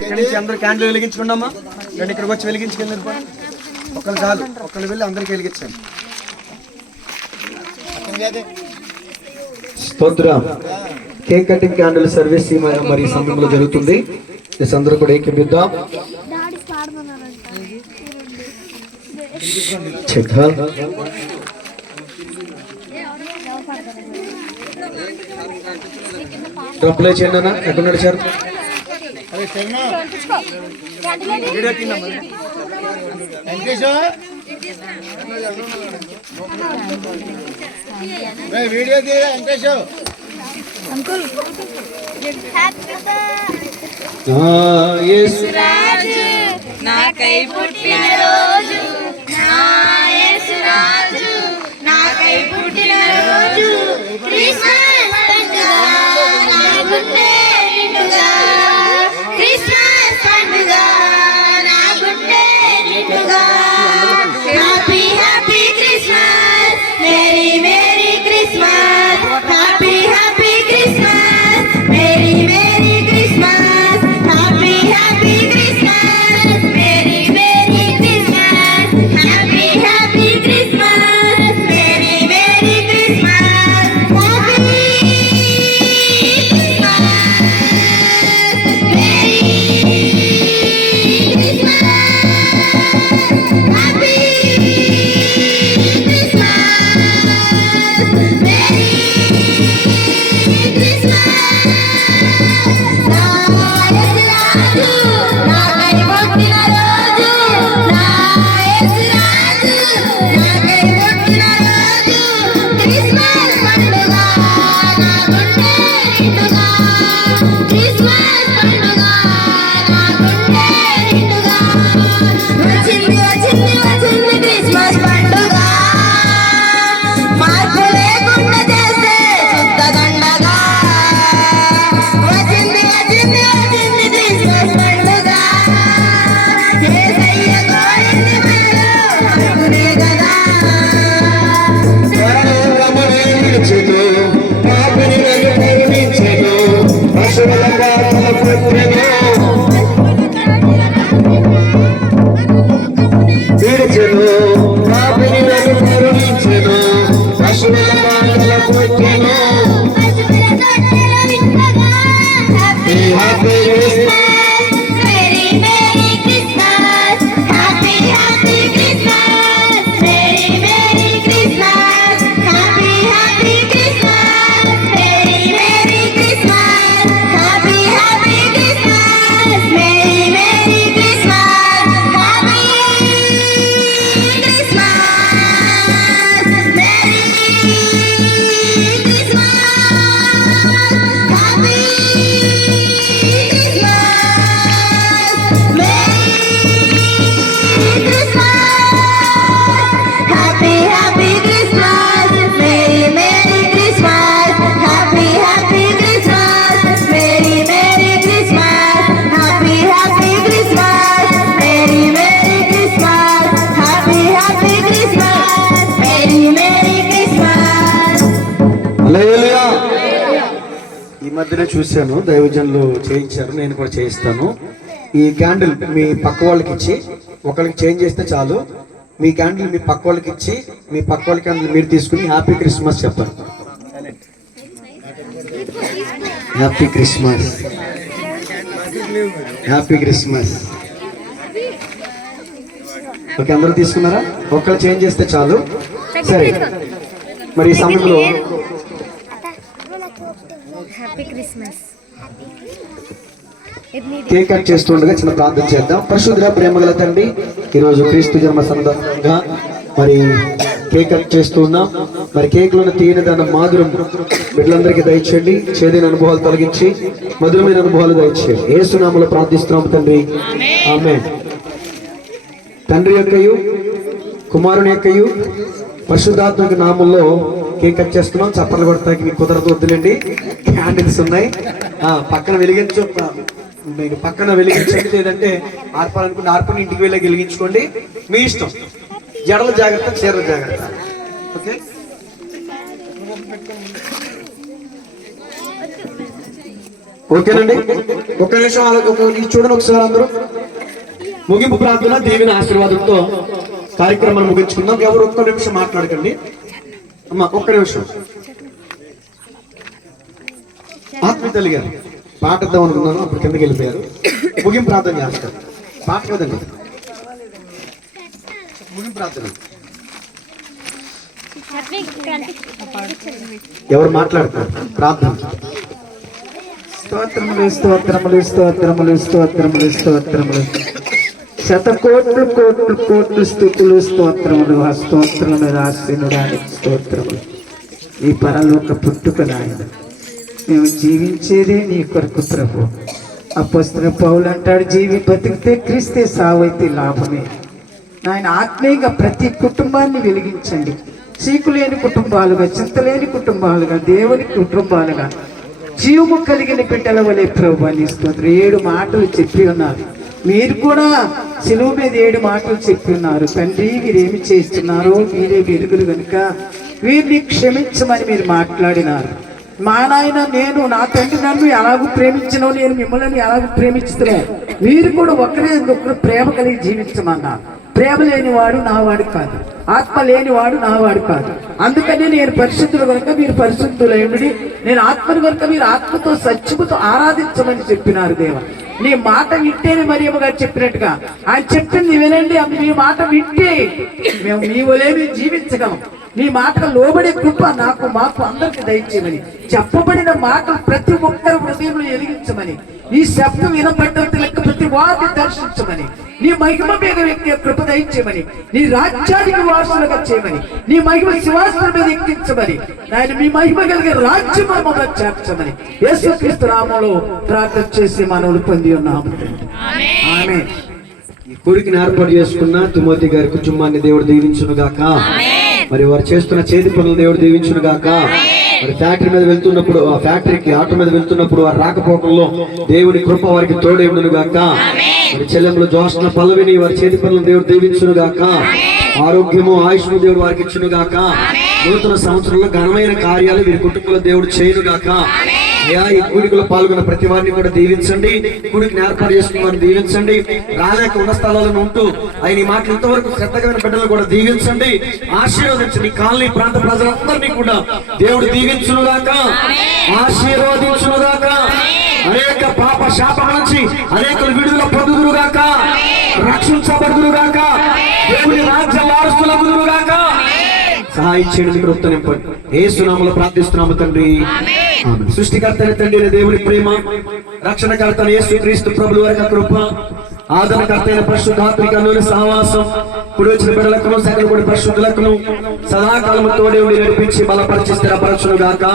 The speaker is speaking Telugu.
ఇక్కడి నుంచి అందరు క్యాండిల్ వెలిగించుకున్నామా? రండి ఇక్కడికి వచ్చి వెలిగించుకెళ్ళి ఒకళ్ళు చాలు, ఒకళ్ళు వెళ్ళి అందరికి వెలిగించండి. స్తోత్రం. కేక్ కటింగ్ క్యాండిల్ సర్వీస్ మరి సమయంలో జరుగుతుంది. అందరూ కూడా ఏకీపిద్దాం. అప్లై చేయండి అన్న. ఎక్కడ నడిచారు? Video Venkatesh uncle. యేసురాజు నాకై పుట్టిన రోజు, నా యేసురాజు నాకై పుట్టిన రోజు, క్రిస్మస్ పండుగ నా గుండె నిండుగా, క్రిస్మస్ పండుగ నా గుండె నిండుగా. Happy happy Christmas, merry merry Christmas, happy happy Christmas, merry merry Christmas, happy happy Christmas, merry merry Christmas, happy happy Christmas, merry merry Christmas, happy మధ్యలో చూశాను, దైవజనులు చేయించారు, నేను కూడా చేయిస్తాను. ఈ క్యాండిల్ మీ పక్క వాళ్ళకి ఇచ్చి, ఒకరికి చేంజ్ చేస్తే చాలు. మీ క్యాండిల్ మీ పక్క వాళ్ళకి ఇచ్చి, మీ పక్క వాళ్ళ క్యాండిల్ మీరు తీసుకుని హ్యాపీ క్రిస్మస్ చెప్పండి. Happy Christmas, happy Christmas. Okay, అందరూ తీసుకున్నారా? ఒక్కరు చేంజ్ చేస్తే చాలు. సరే, మరి ఈ సమయంలో కేక్ కట్ చేస్తుండగా చిన్న ప్రార్థన చేద్దాం. పరిశుద్ధ ప్రేమగల తండ్రి, ఈరోజు క్రీస్తు జన్మ సందర్భంగా మరి కేక్ కట్ చేస్తున్నాం. మరి కేక్ లోని తీయనిదన్న మాధురం బిడ్డలందరికీ దయచేయండి. చేదైన అనుభవాలు తొలగించి మధురమైన అనుభవాలు దయచేయండి. యేసు నామములో ప్రార్థిస్తున్నాం తండ్రి, ఆమేన్. తండ్రి యొక్కయు కుమారుని యొక్కయు పరిశుద్ధాత్మక నామంలో కేక్ కట్ చేస్తున్నాం. చప్పట్లు కొడతాకి మీకు కుదరదు, వద్దులేండి. క్యాండిల్స్ ఉన్నాయి, పక్కన వెలిగించు, మీకు పక్కన వెలిగించండి. లేదంటే ఆర్పాలనుకుంటే ఆర్పని ఇంటికి వెళ్ళి వెలిగించుకోండి, మీ ఇష్టం. జడల జాగ్రత్త, చీరల జాగ్రత్త. ఓకే, ఓకేనండి, ఒక్క నిమిషం చూడండి ఒకసారి అందరూ. ముగింపు ప్రార్థన దేవుని ఆశీర్వాదంతో కార్యక్రమాన్ని ముగించుకుందాం. ఎవరు ఒక్క నిమిషం మాట్లాడకండి అమ్మా, ఒక్క నిమిషం. ఆత్మీయతల్లి గారు పాటద్దాం అనుకున్నాను, అప్పుడు కిందకి వెళ్ళిపోయారు. ముగింపు ప్రార్థన చేస్తారు. పాట కదండి, ముగింపు ప్రార్థన. ఎవరు మాట్లాడతారు? ప్రార్థన. స్తోత్రములు స్తోత్రములు స్తోత్రములు స్తోత్రములు స్తోత్రములు, శతకోట్లు కోట్లు కోట్లు స్తుతులు స్తోత్రములు. ఆ స్తోత్రముల మీద ఆశీనుడానికి స్తోత్రములు. ఈ పరలోక పుట్టుక నాయన, మేము జీవించేదే నీ కొరకు ప్రభు. అపొస్తలుడైన పౌలు అంటాడు, బతికితే క్రీస్తే, సావైతే లాభమే. నాయన ఆత్మీయంగా ప్రతి కుటుంబాన్ని వెలిగించండి. చీకు లేని కుటుంబాలుగా, చింతలేని కుటుంబాలుగా, దేవుని కుటుంబాలుగా, జీవము కలిగిన బిడ్డల వలె ప్రభు నీ స్తోత్రం. 7 మాటలు చెప్పి ఉన్నారు. మీరు కూడా సిలువ మీద 7 మాటలు చెప్పి ఉన్నారు. తండ్రి, వీరేమి చేస్తున్నారో మీరే వెలుగులు కనుక వీరిని క్షమించమని మీరు మాట్లాడినారు. మా నాయన, నేను నా తండ్రి నన్ను ఎలాగూ ప్రేమించినో నేను మిమ్మల్ని ఎలాగూ ప్రేమిస్తున్నాను. మీరు కూడా ఒకరు ప్రేమ కలిగి జీవించమన్నారు. ప్రేమ లేనివాడు నావాడు కాదు, ఆత్మ లేనివాడు నావాడు కాదు. అందుకని నేను పరిశుద్ధుల కనుక మీరు పరిశుద్ధులైనడి, నేను ఆత్మను కనుక మీరు ఆత్మతో సత్యముతో ఆరాధించమని చెప్పినారు. దేవ, నీ మాట వింటేనే మరియమ్మ గారు చెప్పినట్టుగా ఆయన చెప్పింది వినండి. మీ మాట వింటే మేము మీ వలేమి జీవించగలం. నీ మాటకు లోబడే కృప నాకు మాకు అందరికి దయచేయమని, చెప్పబడిన మాటలు ప్రతి ఒక్కరు హృదయంలో వెలిగించమని, ఈ శబ్దం వినపడ్డంత లెక్క ప్రతి వారిని దర్శించమని, నీ మహిమ మీద వ్యక్తి కృప దయచేయమని, నీ రాజ్యానికి వారసులుగా చేయమని, నీ మహిమ సింహాసనం మీద ఎక్కించమని, ఆయన మీ మహిమ కలిగే రాజ్యం మమ్మల్ని చేర్చమని యేసుక్రీస్తు నామములో ప్రార్థన చేసి మనవులు పొంది ఉన్నాము. ఆమేన్. ఈ కూడికిని ఏర్పాటు చేసుకున్న తిమోతి గారి కుటుంబాన్ని దేవుడు దీవించును గాక. మరి వారు చేస్తున్న చేతి పనులు దేవుడు దీవించును గాక. మరి ఫ్యాక్టరీ మీద వెళ్తున్నప్పుడు, ఆ ఫ్యాక్టరీకి ఆటో మీద వెళ్తున్నప్పుడు వారి రాకపోకల్లో దేవుని కృప వారికి తోడే ఉండును గాక. మరి చెల్లెములు జోష్న పల్లవిని వారి చేతి పనులు దేవుడు దీవించును గాక. ఆరోగ్యము ఆయుష్ను దేవుడు వారికి ఇచ్చును గాక. నూతన సంవత్సరంలో ఘనమైన కార్యాలు వీరి కుటుంబంలో దేవుడు చేయును గాక. అయ్యా, ఈ కూడికలో పాల్గొన్న ప్రతి వారిని కూడా దీవించండి. కూడికిని ఏర్పాటు చేసుకున్న వారిని దీవించండి. రాలేక ఉన్న స్థలాలను ఉంటూ ఆయన ఈ మాటలు ఇంతవరకు శ్రద్ధగా బిడ్డలు కూడా దీవించండి, ఆశీర్వదించండి. కాలనీ ప్రాంత ప్రజలందరినీ కూడా దేవుడు దీవించునుగాక, ఆశీర్వదించునుగాక. అనేక పాప శాపం నుంచి అనేకులు విడుదల పొందుదురుగాక, రక్షించబడుదురుగాక, దేవుని రాజ్య వారసులగుదురుగాక. సహాయం చేయడం కృపతో నింపండి. యేసు నామములో ప్రార్థిస్తున్నాము తండ్రి. సృష్టికర్త తండ్రి దేవుని ప్రేమ, రక్షణకర్త యేసుక్రీస్తు ప్రభువు వారి కృప, ఆదరణకర్త అయిన పరిశుద్ధాత్మిక సహవాసం ఇప్పుడు వచ్చిన బిడ్డలకు సకల కూడా పరిశుద్ధులకు సదాకాలము తోడే ఉండి నడిపించి బలపరిచి స్థిరపరచును గాక.